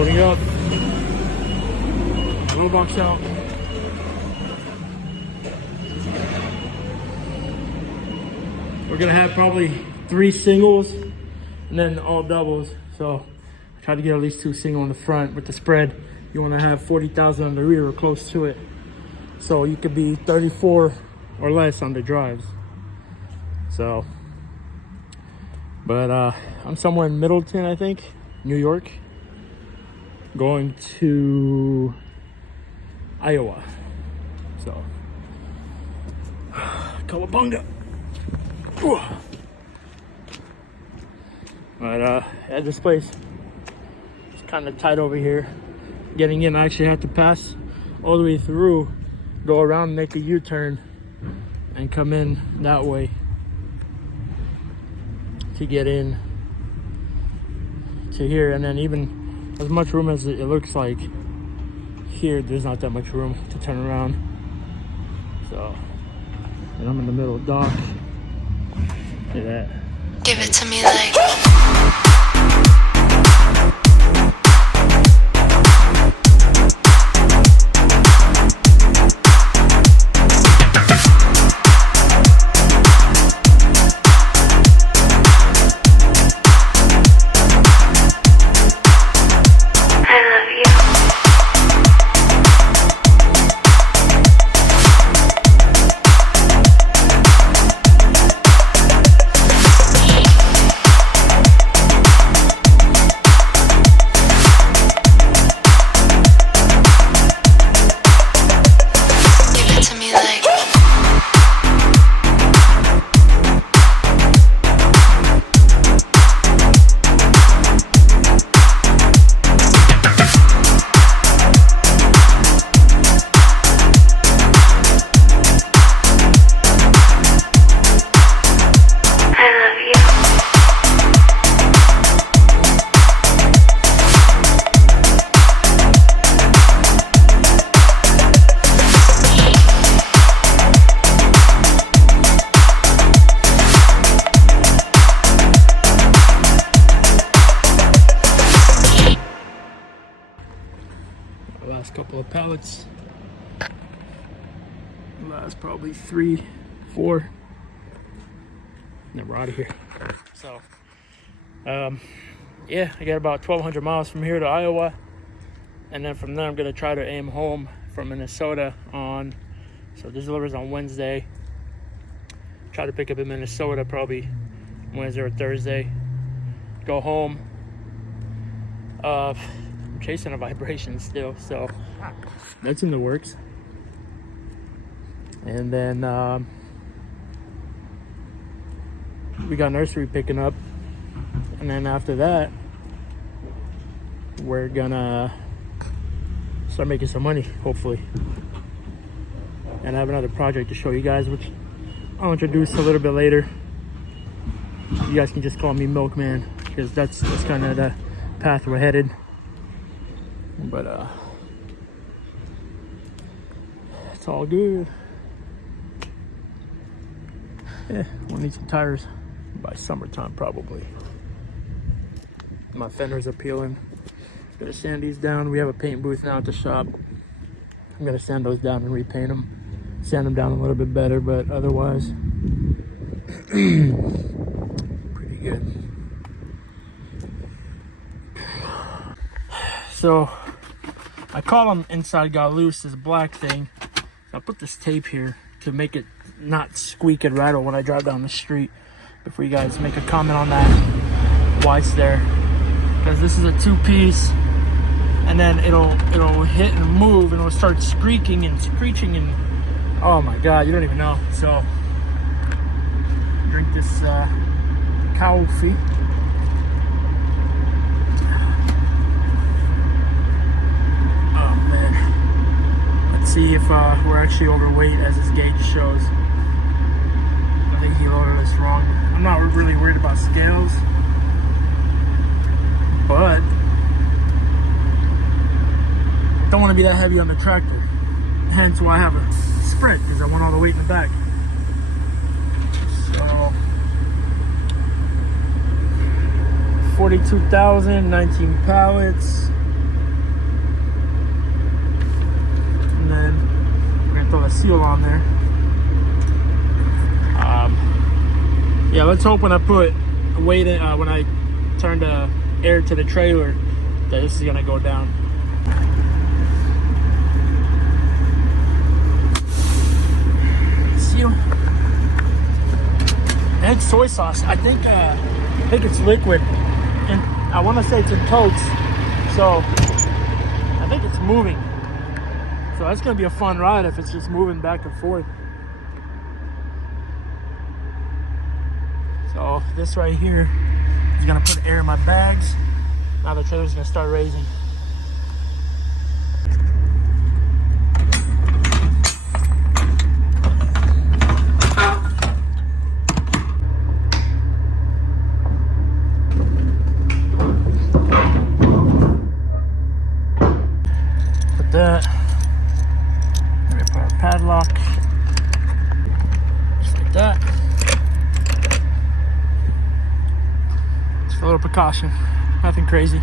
Loading up. Little box out. We're gonna have probably 3 singles and then all doubles. So I try to get at least 2 single in the front. With the spread, you want to have 40,000 on the rear or close to it. So you could be 34 or less on the drives. So, but I'm somewhere in Middleton, I think, New York, going to Iowa. So, Cowabunga. But at this place, it's kind of tight over here. Getting in, I actually have to pass all the way through, go around, make a U-turn, and come in that way to get in to here. And then even as much room as it looks like here, there's not that much room to turn around. So, and I'm in the middle of the dock. Look at that. Give it to me like. Last couple of pallets. Last probably 3, 4. Then we're out of here. So, yeah, I got about 1,200 miles from here to Iowa, and then from there I'm gonna try to aim home from Minnesota on. So this delivers on Wednesday. Try to pick up in Minnesota probably Wednesday or Thursday. Go home. Chasing a vibration still, so that's in the works. And then we got nursery picking up, and then after that we're gonna start making some money, hopefully, and I have another project to show you guys, which I'll introduce a little bit later. You guys can just call me Milkman, because that's kind of the path we're headed. But it's all good. Yeah, we'll need some tires by summertime probably. My fenders are peeling. Gonna sand these down. We have a paint booth now at the shop. I'm gonna sand those down and repaint them. Sand them down a little bit better, but otherwise pretty good. So I call them inside got loose, this black thing. So I put this tape here to make it not squeak and rattle when I drive down the street. Before you guys make a comment on that, why it's there. Because this is a 2-piece, and then it'll hit and move, and it'll start squeaking and screeching, and oh my god, you don't even know. So drink this coffee. See if we're actually overweight as this gauge shows. I think he loaded us wrong. I'm not really worried about scales, but don't want to be that heavy on the tractor. Hence why I have a sprint, because I want all the weight in the back. So 42,000, 19 pallets. seal on there. Yeah, let's hope when I put weight in, when I turn the air to the trailer, that this is gonna go down. Seal. And it's soy sauce. I think it's liquid, and I want to say it's in totes, so I think it's moving. So that's gonna be a fun ride if it's just moving back and forth. So this right here is gonna put air in my bags. Now the trailer's gonna start raising. Put that. Maybe put our padlock. Just like that. A little precaution, nothing crazy.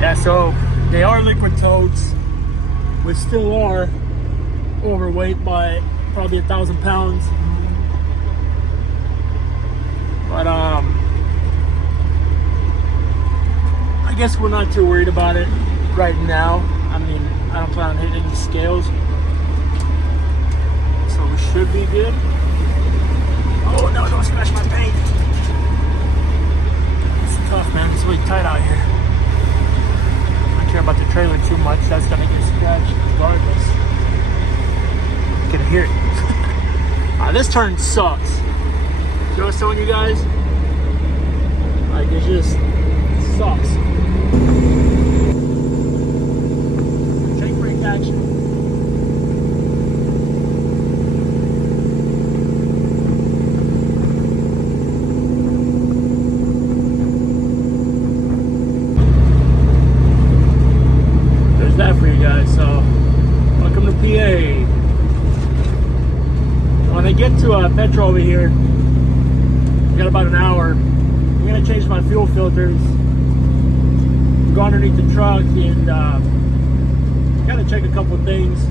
Yeah, so they are liquid totes, which still are overweight by probably 1,000 pounds. But I guess we're not too worried about it right now. I mean, I don't plan on hitting any scales, so we should be good. Oh no, don't smash my paint. Tough, man. It's really tight out here. I don't care about the trailer too much. That's gonna get scratched regardless. You can hear it. This turn sucks. You know what I was telling you guys? Like, it just sucks. Check brake action. That for you guys. So welcome to PA. When I get to Petro over here, I got about an hour. I'm gonna change my fuel filters, go underneath the truck, and gotta check a couple things.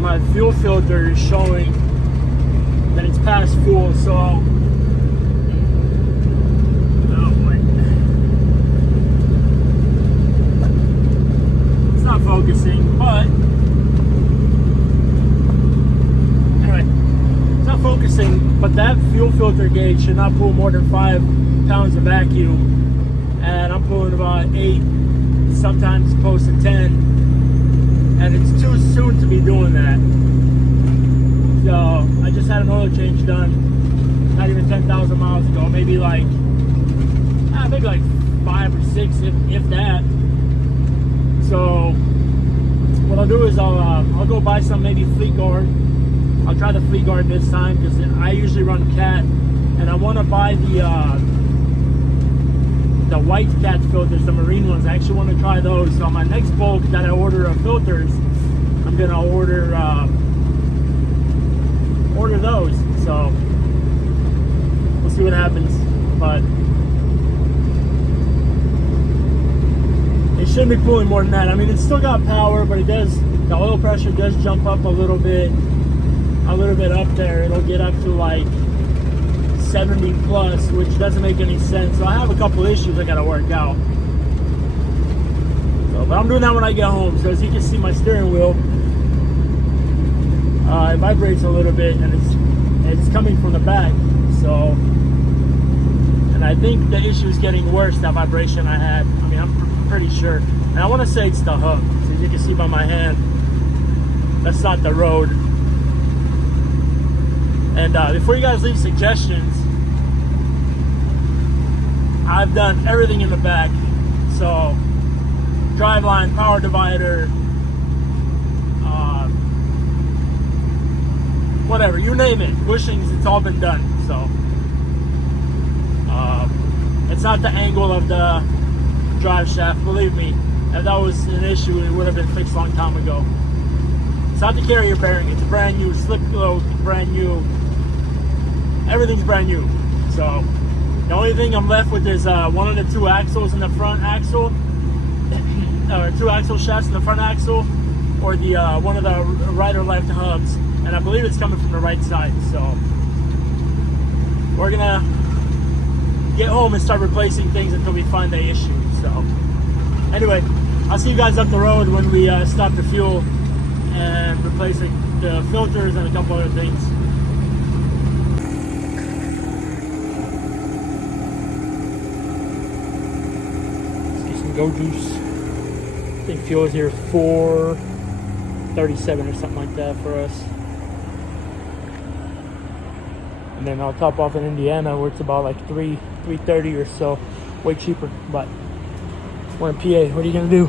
My fuel filter is showing that it's past full, so focusing, but anyway, it's not focusing, but that fuel filter gauge should not pull more than 5 pounds of vacuum, and I'm pulling about 8, sometimes close to 10, and it's too soon to be doing that. So I just had an oil change done not even 10,000 miles ago, maybe like 5 or 6 if that. So what I'll do is I'll go buy some maybe Fleet Guard. I'll try the Fleet Guard this time because I usually run Cat, and I want to buy the white Cat filters, the marine ones. I actually want to try those. So on my next bulk that I order of filters, I'm gonna order those. So we'll see what happens, but it shouldn't be pulling more than that. I mean, it's still got power, but the oil pressure does jump up a little bit up there. It'll get up to like 70 plus, which doesn't make any sense. So I have a couple issues I gotta work out. So, but I'm doing that when I get home. So as you can see, my steering wheel, it vibrates a little bit, and it's coming from the back. So, and I think the issue is getting worse, that vibration I had. I mean, I'm pretty sure, and I want to say it's the hook. So as you can see by my hand, that's not the road. And before you guys leave suggestions, I've done everything in the back. So driveline, power divider, whatever, you name it, bushings, it's all been done. So it's not the angle of the drive shaft, believe me. If that was an issue, it would have been fixed a long time ago. It's not the carrier bearing, it's brand new, slip load, brand new, everything's brand new. So the only thing I'm left with is one of the 2 axles in the front axle, or 2 axle shafts in the front axle, or the one of the right or left hubs, and I believe it's coming from the right side. So we're gonna get home and start replacing things until we find the issue. So anyway, I'll see you guys up the road when we stop the fuel and replacing the filters and a couple other things. Let's get some Go Juice. I think fuel is here $4.37 or something like that for us. And then I'll top off in Indiana where it's about like $3.30 or so, way cheaper. But we're in PA. What are you gonna do?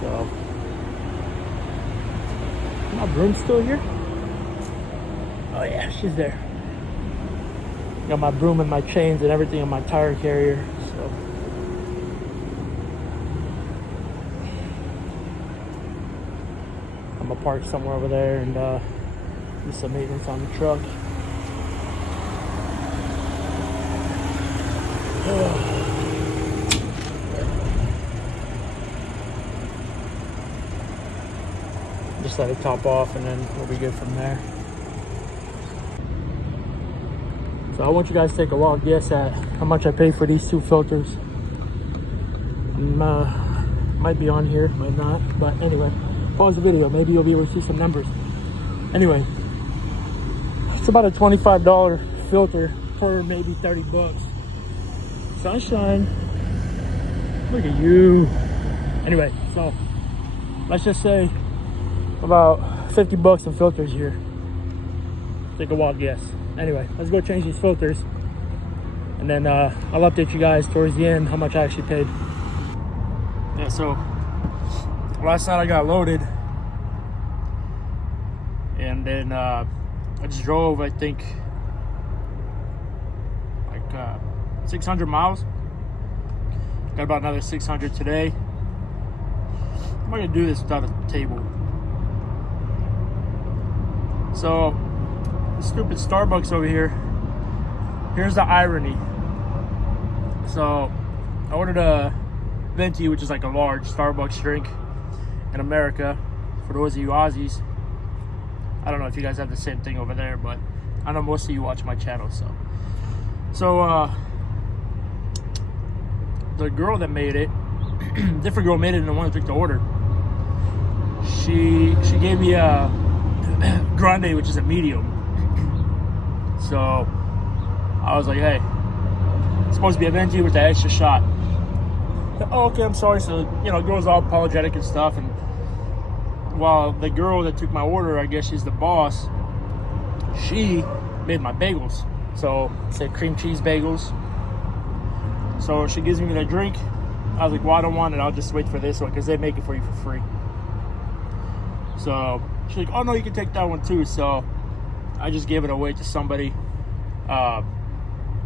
So, my broom's still here. Oh yeah, she's there. Got my broom and my chains and everything on my tire carrier. So, I'm gonna park somewhere over there and do some maintenance on the truck. Just let it top off and then we'll be good from there. So I want you guys to take a wild guess at how much I paid for these two filters. Might be on here, might not, but anyway, pause the video, maybe you'll be able to see some numbers. Anyway, it's about a $25 filter for maybe 30 bucks. Sunshine, look at you. Anyway, so let's just say about 50 bucks in filters here. Take a wild guess. Anyway, let's go change these filters, and then I'll update you guys towards the end how much I actually paid. Yeah, so last night I got loaded, and then I just drove, I think, like 600 miles. Got about another 600 today. I'm not gonna do this without a table. So, the stupid Starbucks over here. Here's the irony. So, I ordered a venti, which is like a large Starbucks drink in America. For those of you Aussies, I don't know if you guys have the same thing over there, but I know most of you watch my channel. So the girl that made it, different girl made it, and the one that took the order, she gave me a grande, which is a medium. So I was like, hey, it's supposed to be a venti with the extra shot. Oh, okay, I'm sorry. So, you know, the girl's all apologetic and stuff. And while the girl that took my order, I guess she's the boss, she made my bagels. So it said cream cheese bagels. So she gives me the drink. I was like, well, I don't want it. I'll just wait for this one because they make it for you for free. So she's like, oh no, you can take that one too. So I just gave it away to somebody.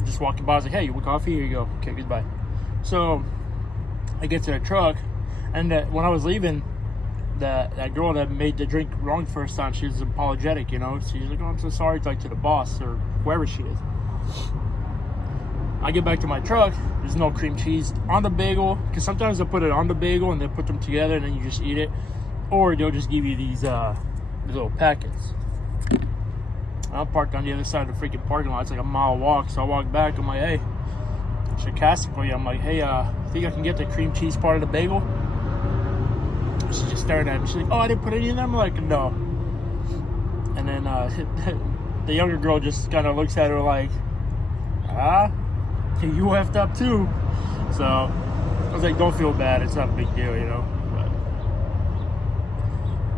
Just walking by, I was like, hey, you want coffee? Here you go. Okay, goodbye. So I get to the truck, and when I was leaving, that girl that made the drink wrong the first time, she was apologetic, you know. She's like, oh, I'm so sorry, like to the boss or whoever she is. I get back to my truck, there's no cream cheese on the bagel, because sometimes they'll put it on the bagel and they put them together and then you just eat it, or they'll just give you these little packets. I'm parked on the other side of the freaking parking lot. It's like a mile walk, so I walk back. I'm like, hey, should cast it for you. I'm like, hey, think I can get the cream cheese part of the bagel? She's just staring at me. She's like, oh, I didn't put any in there? I'm like, no. And then the younger girl just kind of looks at her like, you effed up too. So I was like, don't feel bad. It's not a big deal, you know. But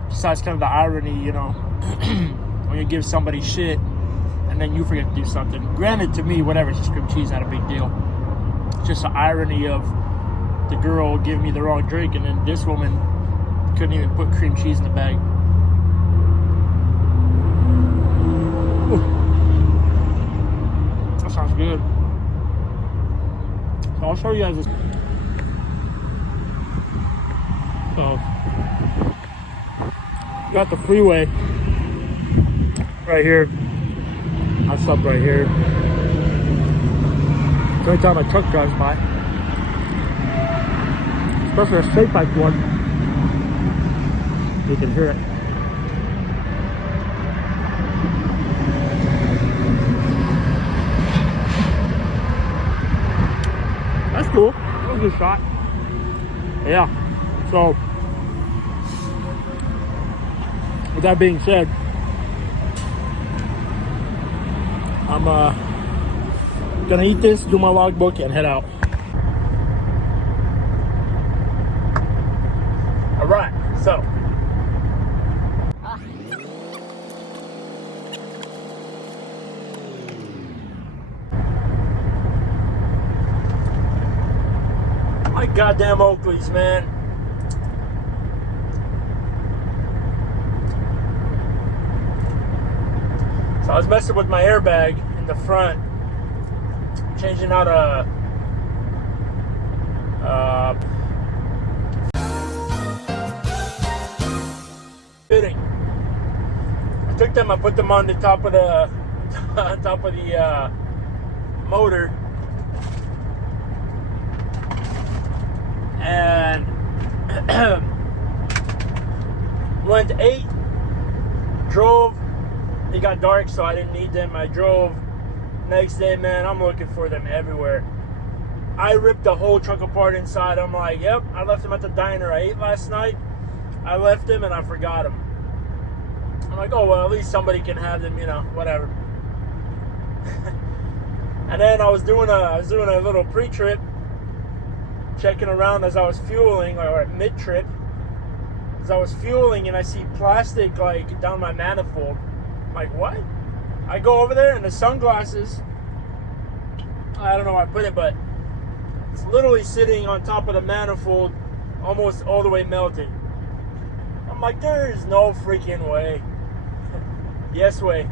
besides kind of the irony, you know, when you give somebody shit and then you forget to do something. Granted, to me, whatever, it's just cream cheese, not a big deal. It's just the irony of the girl giving me the wrong drink, and then this woman couldn't even put cream cheese in the bag. Ooh. That sounds good. So I'll show you guys this. So, got the freeway right here. I stop right here. So every time a truck drives by, especially a straight pipe one, You can hear it. That's cool. That was a good shot. Yeah. So, with that being said, I'm gonna eat this, do my logbook, and head out. All right. So. My goddamn Oakleys, man. So I was messing with my airbag in the front, changing out a fitting. I took them, I put them on the top of the motor, and went 8, drove. It got dark, so I didn't need them. I drove. Next day, man, I'm looking for them everywhere. I ripped the whole truck apart inside. I'm like, yep, I left them at the diner I ate last night. I left them and I forgot them. I'm like, oh, well, at least somebody can have them, you know, whatever. And then I was doing a little pre-trip, checking around as I was fueling, or mid-trip, as I was fueling, and I see plastic like down my manifold. I'm like, what? I go over there and the sunglasses, I don't know where I put it, but it's literally sitting on top of the manifold, almost all the way melted. I'm like, there's no freaking way. Yes way.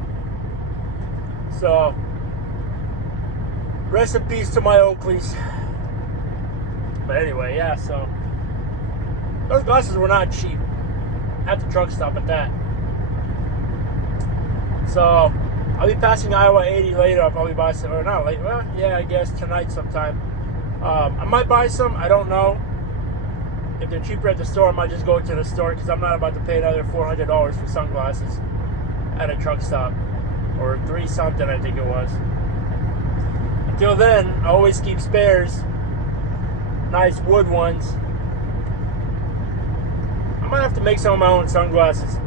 So, rest in peace to my Oakleys. But anyway, yeah, so those glasses were not cheap at the truck stop at that. So I'll be passing Iowa 80 later. I'll probably buy some, or not late. Well, yeah, I guess tonight sometime. I might buy some. I don't know. If they're cheaper at the store, I might just go to the store, because I'm not about to pay another $400 for sunglasses at a truck stop, or 3 something I think it was. Until then, I always keep spares. Nice wood ones. I might have to make some of my own sunglasses.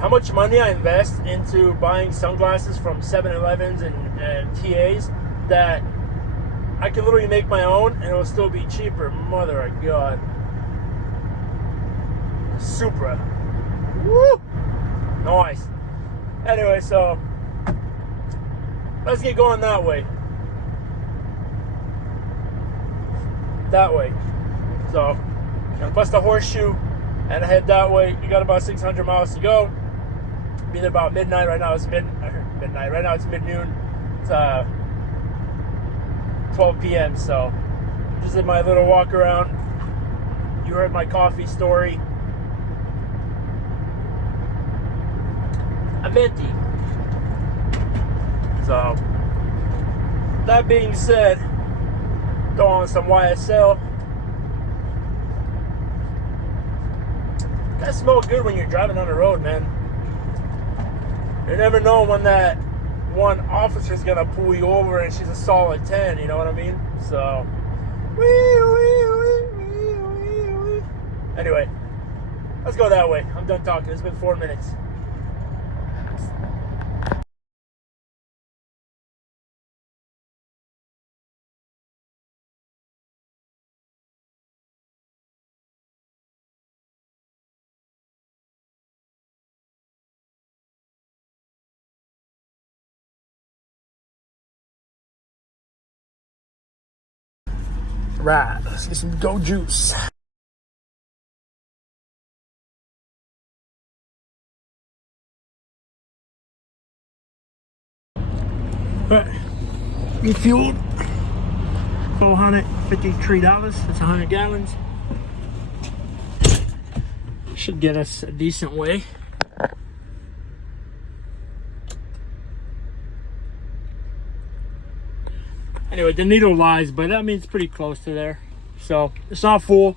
How much money I invest into buying sunglasses from 7-Elevens and TAs that I can literally make my own and it will still be cheaper. Mother of God. Supra. Woo! Nice. Anyway, so let's get going that way. That way. So, I'm gonna bust a horseshoe and head that way. You got about 600 miles to go. Be there about midnight. Right now it's midnight. Right now it's mid-noon. It's 12 p.m. So, just did my little walk around. You heard my coffee story. I'm empty. So, that being said, throw on some YSL. That smells good when you're driving on the road, man. You never know when that one officer's gonna pull you over and she's a solid 10, you know what I mean? So, anyway, let's go that way. I'm done talking. It's been 4 minutes. Right, let's get some go juice. Alright, refueled. $453. That's 100 gallons. Should get us a decent way. Anyway, the needle lies, but I mean it's pretty close to there. So it's not full.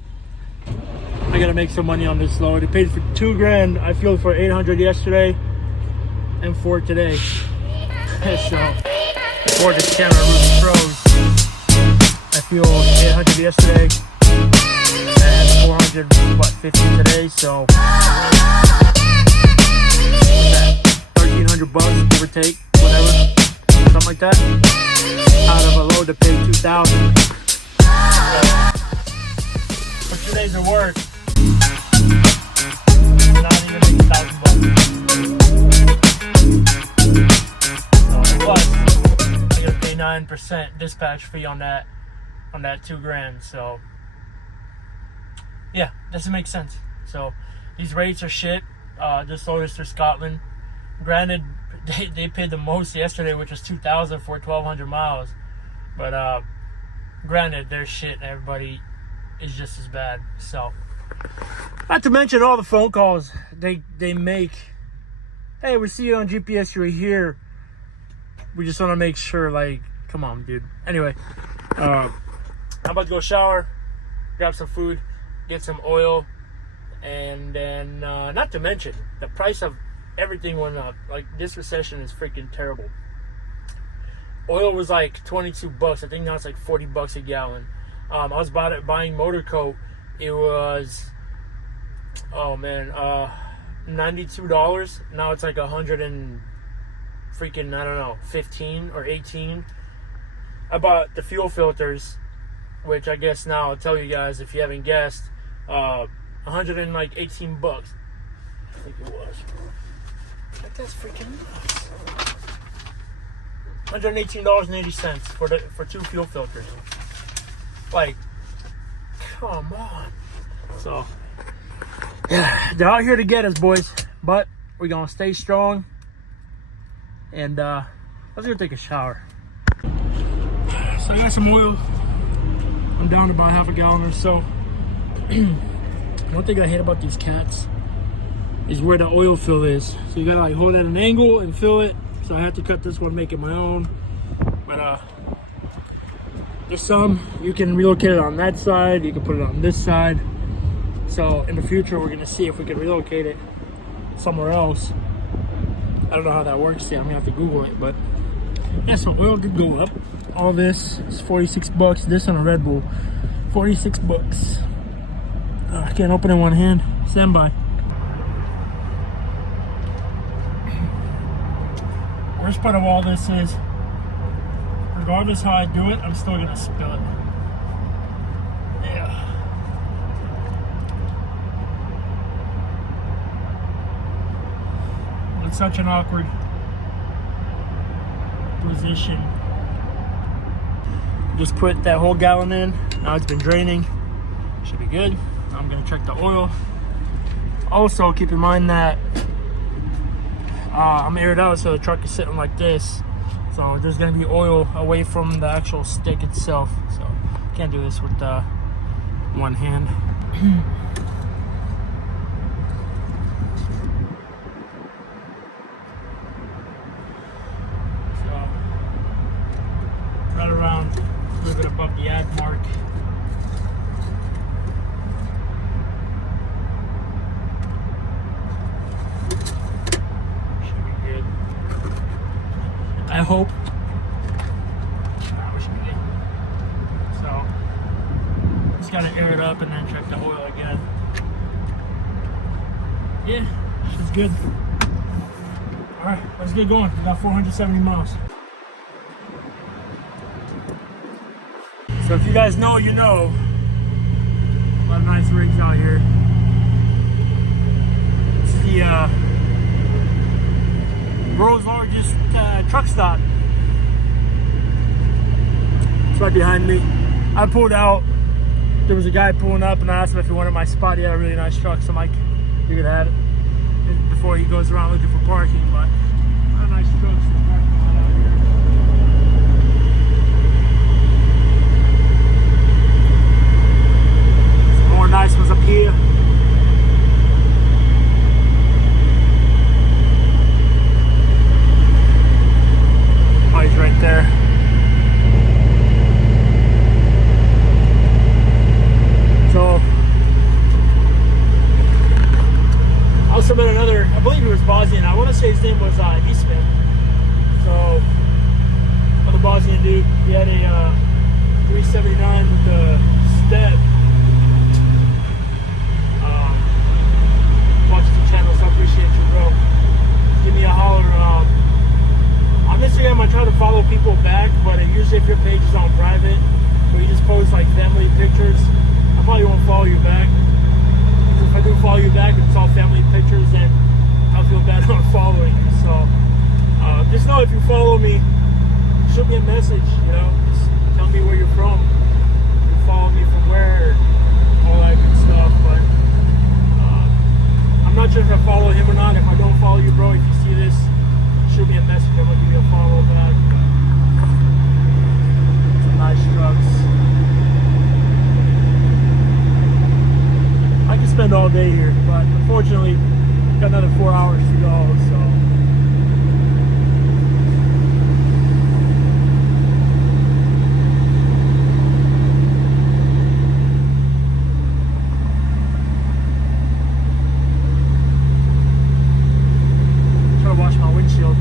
I I gotta make some money on this load. It paid for $2,000. I fueled for 800 yesterday and 4 today. So for this camera Ruby Pros, I fueled 800 yesterday and 450 today. So $1,300 give or take, whatever, something like that, out of a load to pay 2,000 for 2 days of work. Not even $8,000. Plus, I gotta pay 9% dispatch fee on that $2,000. So yeah, doesn't make sense. So these rates are shit. This load is through Scotland. Granted, they paid the most yesterday, which was 2,000 for 1,200 miles. But granted, their shit, everybody is just as bad. So, not to mention all the phone calls they make. Hey, we see you on GPS. You're here. We just want to make sure. Like, come on, dude. Anyway, I'm about to go shower, grab some food, get some oil, and then not to mention the price of everything went up. Like, this recession is freaking terrible. Oil was like $22. I think now it's like $40 a gallon. I was buying motor coat. It was, oh man, $92. Now it's like 100 and freaking, I don't know, 15 or 18. I bought the fuel filters, which I guess now I'll tell you guys if you haven't guessed, 118 bucks. I think it was. Like, that's freaking nuts. $118.80 for 2 fuel filters. Like, come on. So, yeah, they're out here to get us, boys. But we're gonna stay strong. And let's go take a shower. So I got some oil. I'm down to about half a gallon or so. One thing I hate about these cats is where the oil fill is. So you gotta like hold at an angle and fill it. So I had to cut this one, make it my own. But there's some, you can relocate it on that side, you can put it on this side. So in the future, we're gonna see if we can relocate it somewhere else. I don't know how that works yet, I'm gonna have to Google it, but yeah, so oil did go up. All this is 46 bucks, this on a Red Bull, 46 bucks. I can't open it in one hand, stand by. Worst part of all this is, regardless how I do it, I'm still gonna spill it. Yeah. It's such an awkward position. Just put that whole gallon in. Now it's been draining. Should be good. I'm gonna check the oil. Also, keep in mind that I'm aired out, so the truck is sitting like this. So there's gonna be oil away from the actual stick itself. So can't do this with one hand. So right around a little bit above the ad mark. I hope. So, just gotta air it up and then check the oil again. Yeah, it's good. Alright, let's get going. We got 470 miles. So if you guys know, you know. A lot of nice rigs out here. This is the world's largest truck stop. It's right behind me. I pulled out. There was a guy pulling up and I asked him if he wanted my spot. He had a really nice truck, so I'm like, you could have it before he goes around looking for parking. But a lot of nice trucks in the parking lot out here. Some more nice ones up here. Right there. So Bosnian. I want to say his name was Eastman. So, the Bosnian dude, he had a 379 with the step. Watch the channel, so I appreciate you, bro. Give me a holler. On Instagram, I try to follow people back, but usually if your page is on private, where you just post like family pictures, I probably won't follow you back. If I do follow you back, it's all family pictures, and I'll feel bad on following you. So just know if you follow me, shoot me a message. You know, just tell me where you're from. You follow me from where, all that good stuff. But I'm not sure if I follow him or not. If I don't follow you, bro, if you see this, shoot me a message. I'm gonna give you a follow back. Some nice trucks. I can spend all day here, but unfortunately, got another 4 hours to go. So. Wash my windshield.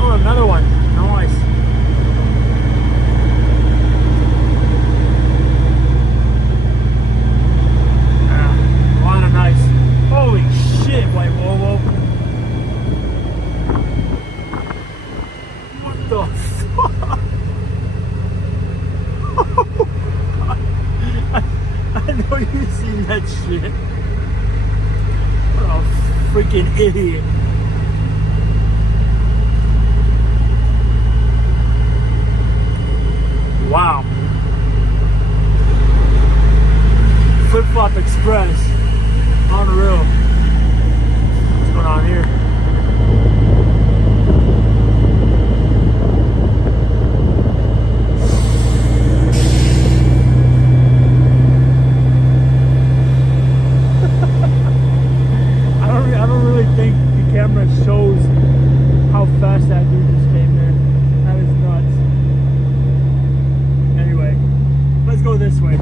Oh, another one. Nice. Yeah, a lot of nice. Holy shit, white Volvo. What the fuck? I know you've seen that shit. What a freaking idiot. Wow. Flip-flop express. Unreal. What's going on here? Camera shows how fast that dude just came there. That is nuts. Anyway, let's go this way.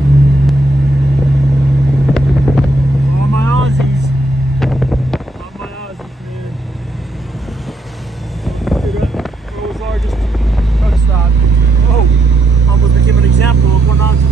All my Aussies. All my Aussies, man. The world's largest truck stop. Oh, almost became an example of what not to do.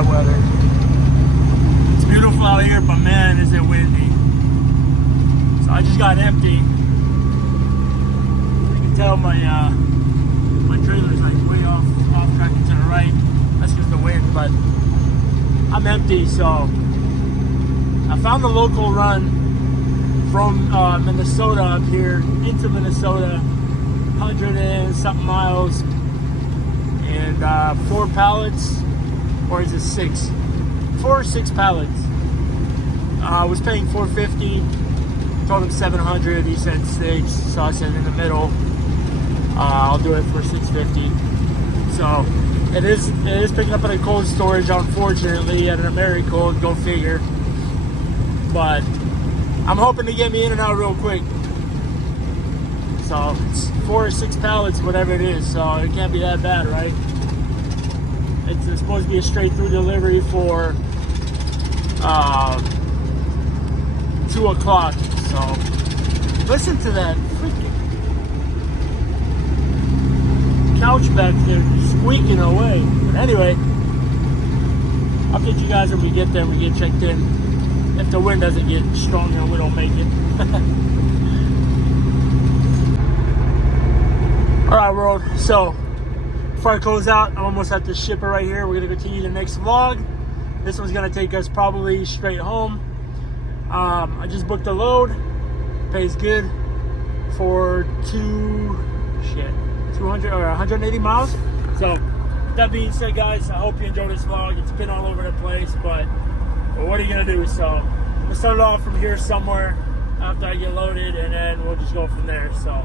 Weather. It's beautiful out here, but man, is it windy. So I just got empty. You can tell my trailer's like way off tracking to the right. That's just the wind, but I'm empty. So I found the local run from Minnesota up here into Minnesota, 100 and something miles, and 4 pallets. Or is it 6? 4 or 6 pallets. I was paying $450. Told him $700. He said 6. So I said in the middle. I'll do it for $650. So it is picking up at a cold storage, unfortunately, at an Americold. Go figure. But I'm hoping to get me in and out real quick. So it's 4 or 6 pallets, whatever it is. So it can't be that bad, right? It's supposed to be a straight through delivery for 2 o'clock. So listen to that freaking couch back there just squeaking away. But anyway, I'll get you guys when we get there and we get checked in. If the wind doesn't get strong and we don't make it. Alright, world. So, before I close out, I'm almost at the shipper right here. We're going to continue the next vlog. This one's going to take us probably straight home. I just booked a load. Pays good for 200 or 180 miles. So, that being said, guys, I hope you enjoyed this vlog. It's been all over the place, but what are you going to do? So, I'm going to start it off from here somewhere after I get loaded, and then we'll just go from there. So.